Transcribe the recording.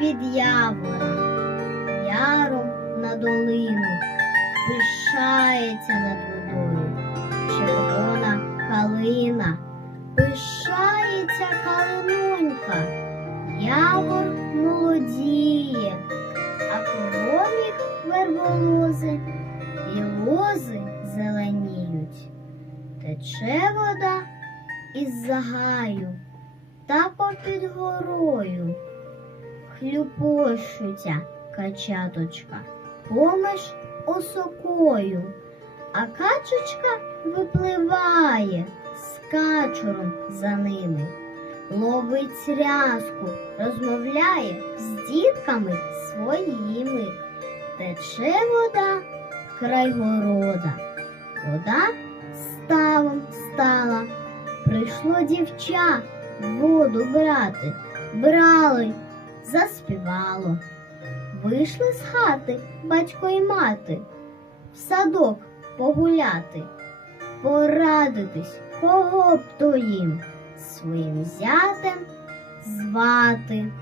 з-під явора, яром на долину, пишається над водою, червона калина, пишається калинонька, явор молодіє, а їх верболози і лози зеленіють. Тече вода із загаю та попід горою. Хлюпощуться качаточка поміж осокою, а качечка випливає з качуром за ними, ловить рязку, розмовляє з дітками своїми. Тече вода край города, вода ставом стала. Прийшло дівча воду брати, брало й заспівало. Вийшли з хати батько й мати, в садок погуляти, порадитись, кого б то їм своїм зятем звати.